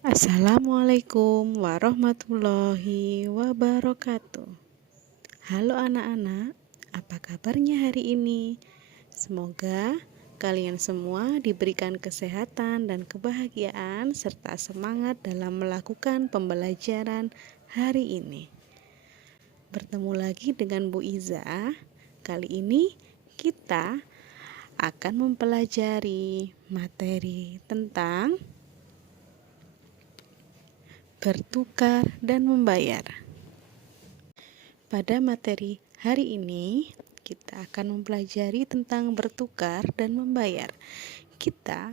Assalamualaikum warahmatullahi wabarakatuh. Halo anak-anak, apa kabarnya hari ini? Semoga kalian semua diberikan kesehatan dan kebahagiaan serta semangat dalam melakukan pembelajaran hari ini. Bertemu lagi dengan Bu Iza. Kali ini kita akan mempelajari materi tentang bertukar dan membayar. Pada materi hari ini, kita akan mempelajari tentang bertukar dan membayar. Kita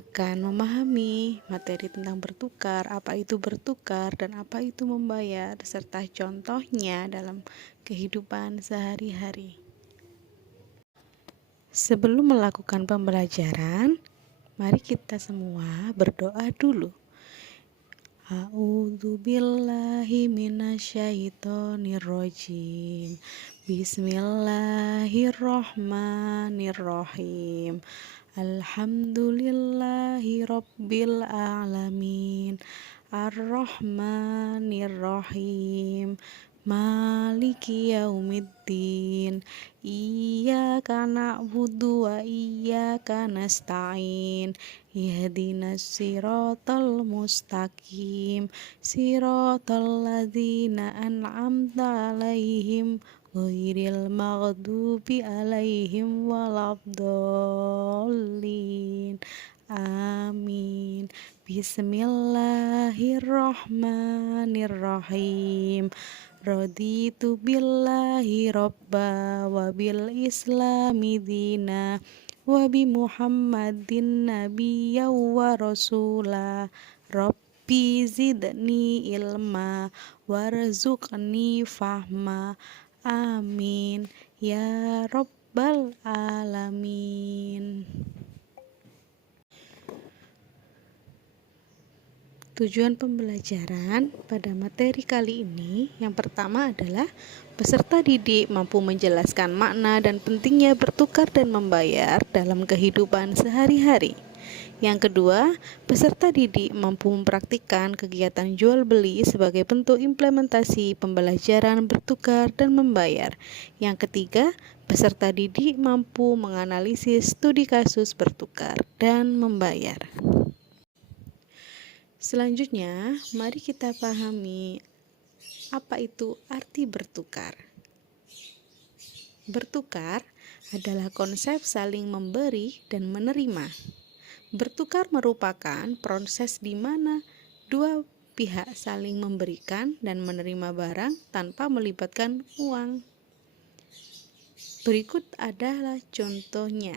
akan memahami materi tentang bertukar, apa itu bertukar dan apa itu membayar, serta contohnya dalam kehidupan sehari-hari. Sebelum melakukan pembelajaran, mari kita semua berdoa dulu. A'udzu billahi minasyaitonir rajim. Bismillahirrahmanirrahim. Alhamdulillahi rabbil alamin. Ar-Rahmanir-Rahim. Maliki yaumiddin. Iyyaka na'budu wa iyyaka nasta'in. Ihdinas siratal mustaqim. Siratal ladzina an'amta 'alaihim ghairil maghdubi 'alaihim waladdallin. Amin. Bismillahirrahmanirrahim. Raditu billahi robba wa bil islami dina wa bi Muhammadin nabiyya wa rasula. Rabbi zidni ilma warzuqni fahma. Amin ya rabbal alamin. Tujuan pembelajaran pada materi kali ini yang pertama adalah peserta didik mampu menjelaskan makna dan pentingnya bertukar dan membayar dalam kehidupan sehari-hari. Yang kedua, peserta didik mampu mempraktikkan kegiatan jual beli sebagai bentuk implementasi pembelajaran bertukar dan membayar. Yang ketiga, peserta didik mampu menganalisis studi kasus bertukar dan membayar. Selanjutnya, mari kita pahami apa itu arti bertukar. Bertukar adalah konsep saling memberi dan menerima. Bertukar merupakan proses di mana dua pihak saling memberikan dan menerima barang tanpa melibatkan uang. Berikut adalah contohnya.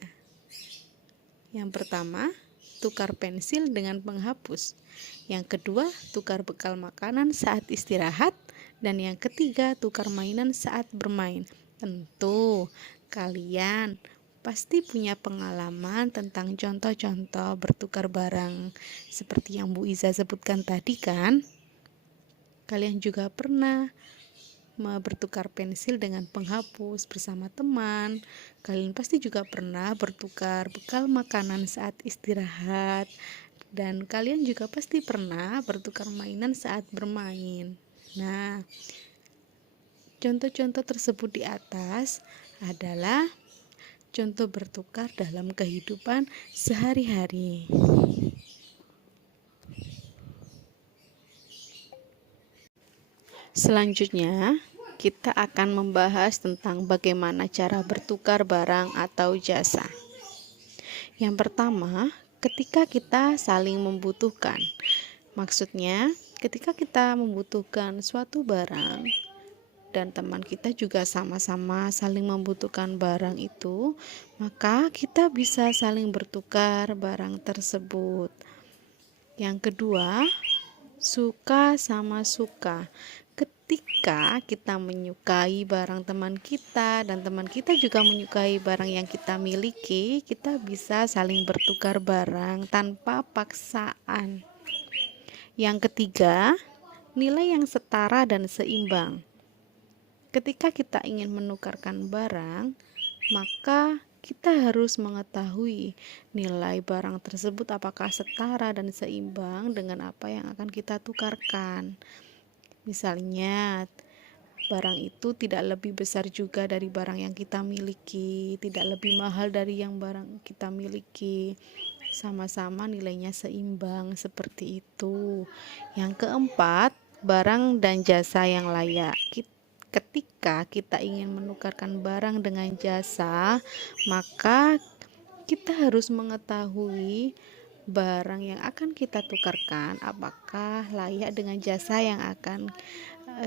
Yang pertama, tukar pensil dengan penghapus. Yang kedua, tukar bekal makanan saat istirahat. Dan yang ketiga, tukar mainan saat bermain. Tentu, kalian pasti punya pengalaman tentang contoh-contoh bertukar barang seperti yang Bu Iza sebutkan tadi kan? Kalian juga pernah bertukar pensil dengan penghapus bersama teman. Kalian pasti juga pernah bertukar bekal makanan saat istirahat. Dan kalian juga pasti pernah bertukar mainan saat bermain. Nah, contoh-contoh tersebut di atas adalah contoh bertukar dalam kehidupan sehari-hari. Selanjutnya, kita akan membahas tentang bagaimana cara bertukar barang atau jasa. Yang pertama, ketika kita saling membutuhkan. Maksudnya, ketika kita membutuhkan suatu barang dan teman kita juga sama-sama saling membutuhkan barang itu, maka kita bisa saling bertukar barang tersebut. Yang kedua, suka sama suka. Ketika kita menyukai barang teman kita dan teman kita juga menyukai barang yang kita miliki, kita bisa saling bertukar barang tanpa paksaan. Yang ketiga, nilai yang setara dan seimbang. Ketika kita ingin menukarkan barang, maka kita harus mengetahui nilai barang tersebut apakah setara dan seimbang dengan apa yang akan kita tukarkan. Misalnya, barang itu tidak lebih besar juga dari barang yang kita miliki, tidak lebih mahal dari yang barang kita miliki, sama-sama nilainya seimbang, seperti itu. Yang keempat, barang dan jasa yang layak. Ketika kita ingin menukarkan barang dengan jasa, maka kita harus mengetahui barang yang akan kita tukarkan apakah layak dengan jasa yang akan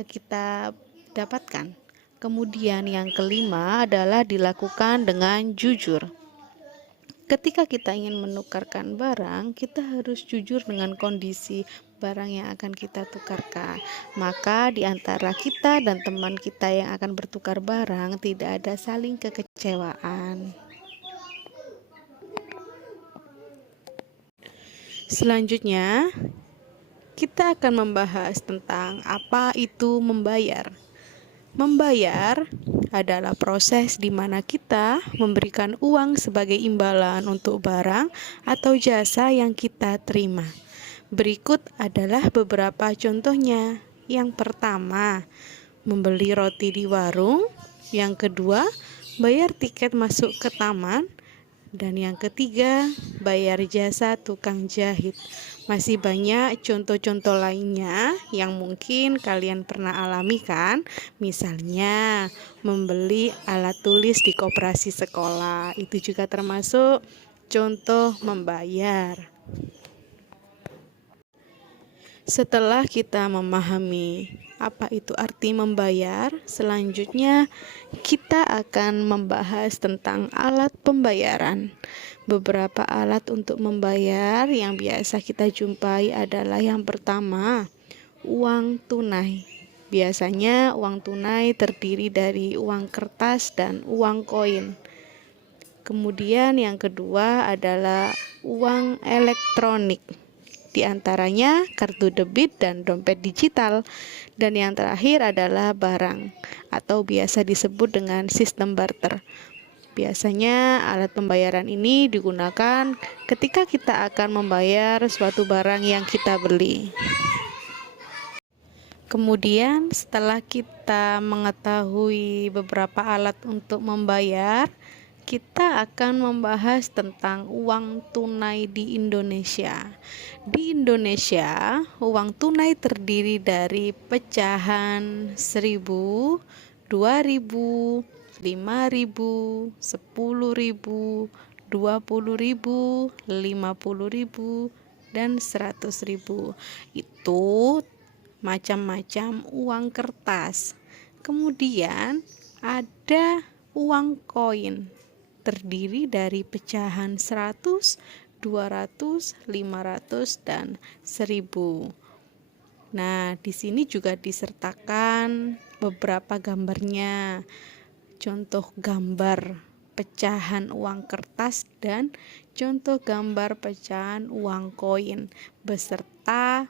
kita dapatkan. Kemudian yang kelima adalah dilakukan dengan jujur. Ketika kita ingin menukarkan barang, kita harus jujur dengan kondisi barang yang akan kita tukarkan. Maka di antara kita dan teman kita yang akan bertukar barang tidak ada saling kekecewaan. Selanjutnya, kita akan membahas tentang apa itu membayar. Membayar adalah proses di mana kita memberikan uang sebagai imbalan untuk barang atau jasa yang kita terima. Berikut adalah beberapa contohnya. Yang pertama, membeli roti di warung. Yang kedua, bayar tiket masuk ke taman. Dan yang ketiga, bayar jasa tukang jahit. Masih banyak contoh-contoh lainnya yang mungkin kalian pernah alami kan? Misalnya, membeli alat tulis di koperasi sekolah. Itu juga termasuk contoh membayar. Setelah kita memahami apa itu arti membayar, selanjutnya kita akan membahas tentang alat pembayaran. Beberapa alat untuk membayar yang biasa kita jumpai adalah yang pertama, uang tunai. Biasanya uang tunai terdiri dari uang kertas dan uang koin. Kemudian yang kedua adalah uang elektronik. Di antaranya kartu debit dan dompet digital. Dan yang terakhir adalah barang atau biasa disebut dengan sistem barter. Biasanya alat pembayaran ini digunakan ketika kita akan membayar suatu barang yang kita beli. Kemudian setelah kita mengetahui beberapa alat untuk membayar, kita akan membahas tentang uang tunai di Indonesia. Di Indonesia, uang tunai terdiri dari pecahan 1.000, 2.000, 5.000, 10.000, 20.000, 50.000, dan 100.000. Itu macam-macam uang kertas. Kemudian ada uang koin terdiri dari pecahan 100, 200, 500, dan 1.000. Nah, di sini juga disertakan beberapa gambarnya. Contoh gambar pecahan uang kertas dan contoh gambar pecahan uang koin beserta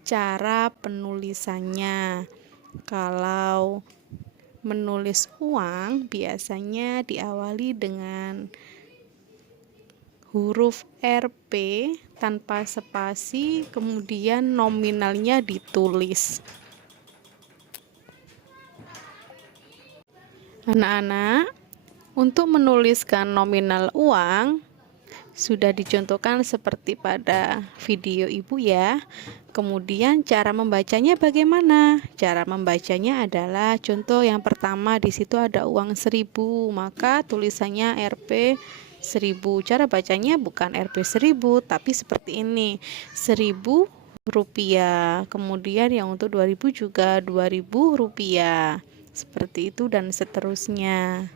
cara penulisannya. Kalau menulis uang biasanya diawali dengan huruf Rp tanpa spasi, kemudian nominalnya ditulis. Anak-anak, untuk menuliskan nominal uang sudah dicontohkan seperti pada video ibu ya. Kemudian cara membacanya bagaimana? Cara membacanya adalah contoh yang pertama, di situ ada uang 1.000, maka tulisannya Rp 1.000. Cara bacanya bukan Rp 1.000 tapi seperti ini, 1.000 rupiah. Kemudian yang untuk 2.000 juga 2.000 rupiah. Seperti itu dan seterusnya.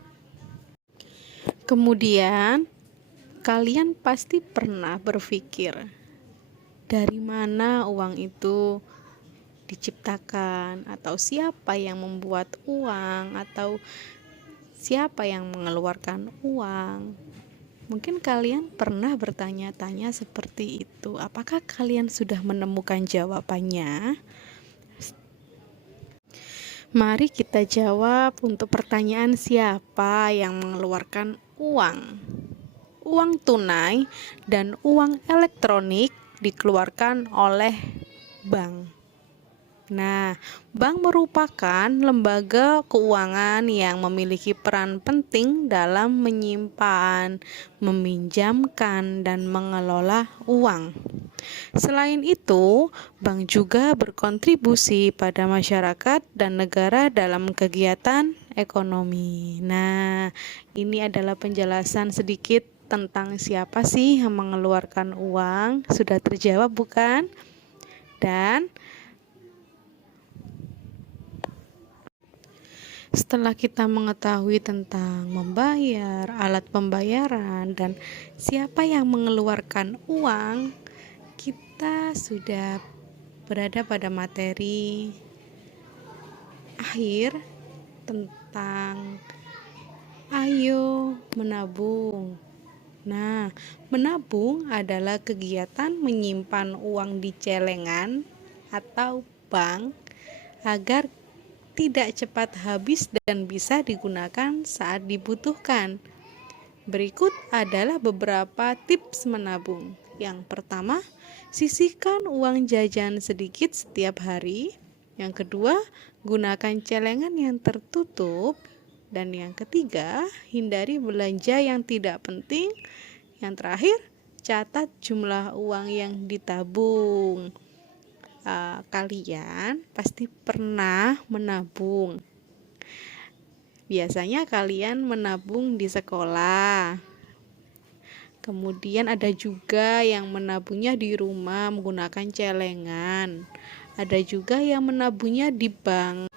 Kemudian kalian pasti pernah berpikir, dari mana uang itu diciptakan, atau siapa yang membuat uang, atau siapa yang mengeluarkan uang. Mungkin kalian pernah bertanya-tanya seperti itu. Apakah kalian sudah menemukan jawabannya? Mari kita jawab untuk pertanyaan siapa yang mengeluarkan uang. Uang tunai dan uang elektronik dikeluarkan oleh bank. Nah, bank merupakan lembaga keuangan yang memiliki peran penting dalam menyimpan, meminjamkan, dan mengelola uang. Selain itu, bank juga berkontribusi pada masyarakat dan negara dalam kegiatan ekonomi. Nah, ini adalah penjelasan sedikit tentang siapa sih yang mengeluarkan uang. Sudah terjawab bukan? Dan setelah kita mengetahui tentang membayar, alat pembayaran, dan siapa yang mengeluarkan uang, kita sudah berada pada materi akhir tentang ayo menabung. Nah, menabung adalah kegiatan menyimpan uang di celengan atau bank agar tidak cepat habis dan bisa digunakan saat dibutuhkan. Berikut adalah beberapa tips menabung. Yang pertama, sisihkan uang jajan sedikit setiap hari. Yang kedua, gunakan celengan yang tertutup. Dan yang ketiga, hindari belanja yang tidak penting. Yang terakhir, catat jumlah uang yang ditabung. Kalian pasti pernah menabung. Biasanya kalian menabung di sekolah. Kemudian ada juga yang menabungnya di rumah menggunakan celengan. Ada juga yang menabungnya di bank.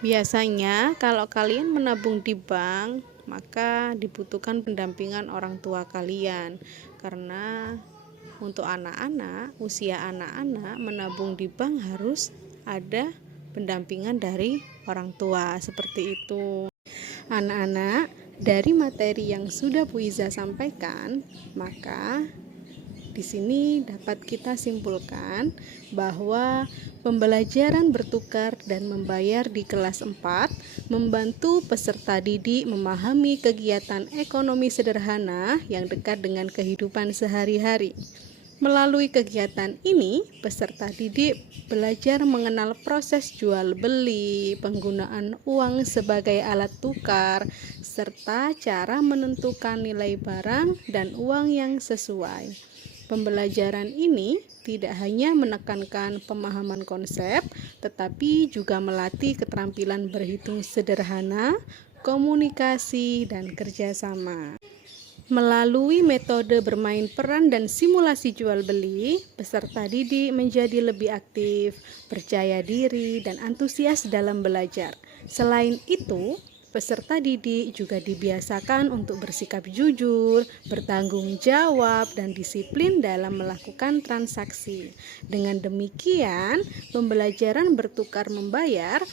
Biasanya kalau kalian menabung di bank, maka dibutuhkan pendampingan orang tua kalian. Karena untuk anak-anak, usia anak-anak menabung di bank harus ada pendampingan dari orang tua, seperti itu. Anak-anak, dari materi yang sudah Bu Iza sampaikan, maka di sini dapat kita simpulkan bahwa pembelajaran bertukar dan membayar di kelas 4 membantu peserta didik memahami kegiatan ekonomi sederhana yang dekat dengan kehidupan sehari-hari. Melalui kegiatan ini, peserta didik belajar mengenal proses jual beli, penggunaan uang sebagai alat tukar, serta cara menentukan nilai barang dan uang yang sesuai. Pembelajaran ini tidak hanya menekankan pemahaman konsep, tetapi juga melatih keterampilan berhitung sederhana, komunikasi, dan kerjasama. Melalui metode bermain peran dan simulasi jual beli, peserta didik menjadi lebih aktif, percaya diri, dan antusias dalam belajar. Selain itu, peserta didik juga dibiasakan untuk bersikap jujur, bertanggung jawab, dan disiplin dalam melakukan transaksi. Dengan demikian, pembelajaran bertukar membayar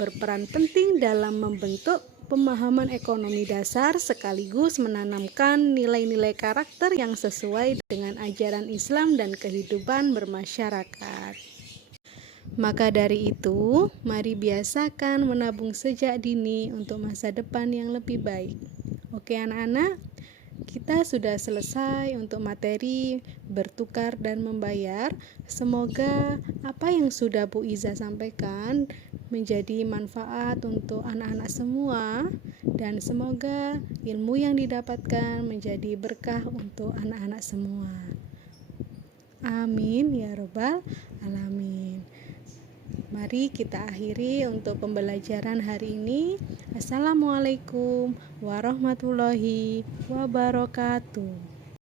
berperan penting dalam membentuk pemahaman ekonomi dasar sekaligus menanamkan nilai-nilai karakter yang sesuai dengan ajaran Islam dan kehidupan bermasyarakat. Maka dari itu, mari biasakan menabung sejak dini untuk masa depan yang lebih baik. Oke anak-anak, kita sudah selesai untuk materi bertukar dan membayar. Semoga apa yang sudah Bu Iza sampaikan menjadi manfaat untuk anak-anak semua, dan semoga ilmu yang didapatkan menjadi berkah untuk anak-anak semua. Amin ya robbal alamin. Mari kita akhiri untuk pembelajaran hari ini. Assalamualaikum warahmatullahi wabarakatuh.